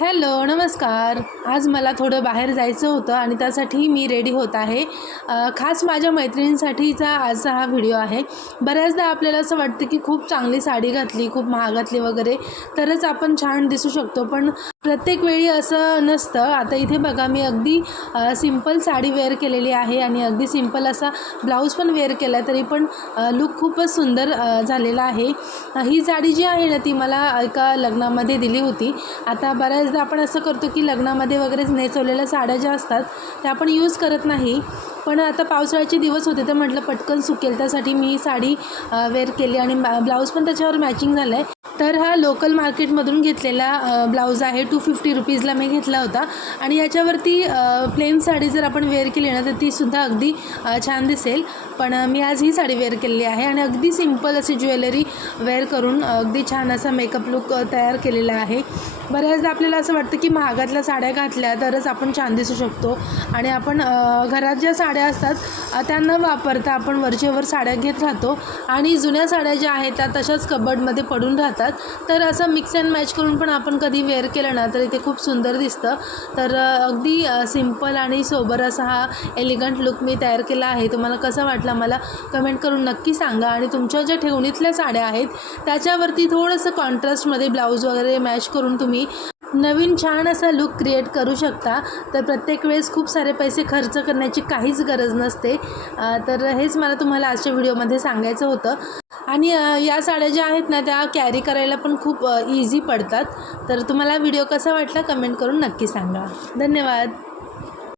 Hello नमस्कार. आज मला थोडं बाहेर जायचं होतं आणि त्यासाठी मी रेडी होत आहे. खास माझ्या मैत्रिणींसाठीचा आजचा हा व्हिडिओ आहे. बऱ्याचदा आपल्याला असं वाटतं की खूप चांगली साडी घातली खूप महागातली वगैरे तरच आपण छान दिसू शकतो पण प्रत्येक वेळी असं नसतं. आता इथे बघा मी अगदी सिंपल साडी वेअर केलेली आहे आणि अगदी सिंपल असा ब्लाऊज पण वेअर केला आहे तरी पण लुक खूपच सुंदर झालेला आहे. ही साडी जी आहे ना ती मला एका लग्नामध्ये दिली होती. आता बऱ्याचदा आपण असं करतो की लग्नामध्ये वगैरे नेचवलेल्या साड्या ज्या असतात त्या आपण यूज करत नाही. पण आता पावसाळ्याचे दिवस होते तर म्हटलं पटकन सुकेल. त्यासाठी मी ही साडी वेअर केली आणि ब्लाऊज पण त्याच्यावर मॅचिंग झालं आहे तर हा लोकल मार्केटमधून घेतलेला ब्लाऊज आहे. टू फिफ्टी रुपीजला मी घेतला होता. आणि याच्यावरती प्लेन साडी जर आपण वेअर केली ना तर तीसुद्धा अगदी छान दिसेल. पण मी आज ही साडी वेअर केलेली आहे आणि अगदी सिंपल अशी ज्वेलरी वेअर करून अगदी छान असा मेकअप लुक तयार केलेला आहे. बऱ्याचदा आपल्याला असं वाटतं की महागातल्या साड्या घातल्या तरच आपण छान दिसू शकतो. आणि आपण घरात ज्या साड्या असतात त्यांना त्या न वापरता आपण वरचेवर साड्या घेत राहतो. आणि जुन्या साड्या ज्या आहेत त्या तशाच कबडमध्ये पडून राहतात. तर असं मिक्स अँड मॅच करून पण आपण कधी वेअर केलं ना तर इथे खूप सुंदर दिसतं. तर अगदी सिंपल आणि सोबर असा हा एलिगंट लुक मी तयार केला आहे. तुम्हाला कसा वाटला मला कमेंट करून नक्की सांगा. आणि तुमच्या ज्या ठेवणीतल्या साड्या आहेत त्याच्यावरती थोडंसं कॉन्ट्रास्टमध्ये ब्लाऊज वगैरे मॅच करून तुम्ही नवीन छान असा लुक क्रिएट करू शकता. तर प्रत्येक वेळेस खूप सारे पैसे खर्च करण्याची काहीच गरज नसते. तर हेच मला तुम्हाला आजच्या व्हिडिओमध्ये सांगायचं होतं. आणि या साड्या ज्या आहेत ना त्या कॅरी करायला पण खूप इझी पडतात. तर तुम्हाला व्हिडिओ कसा वाटला कमेंट करून नक्की सांगा. धन्यवाद.